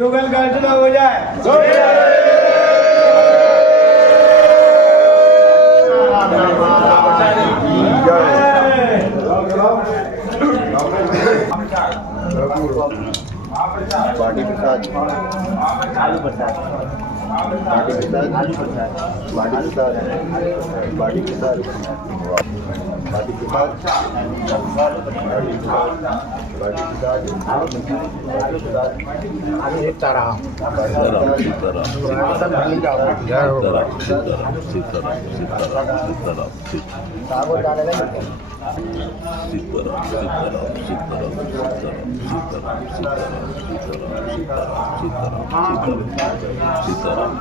युगल गर्जना हो जाए। बाटी के साथ आलू प्रसाद, बाटी के साथ आलू प्रसाद, बाटी के साथ, बाटी के साथ, बाटी के साथ, बाटी के साथ, आलू के साथ, आलू एक तारा, सागो डालेगा सीताराम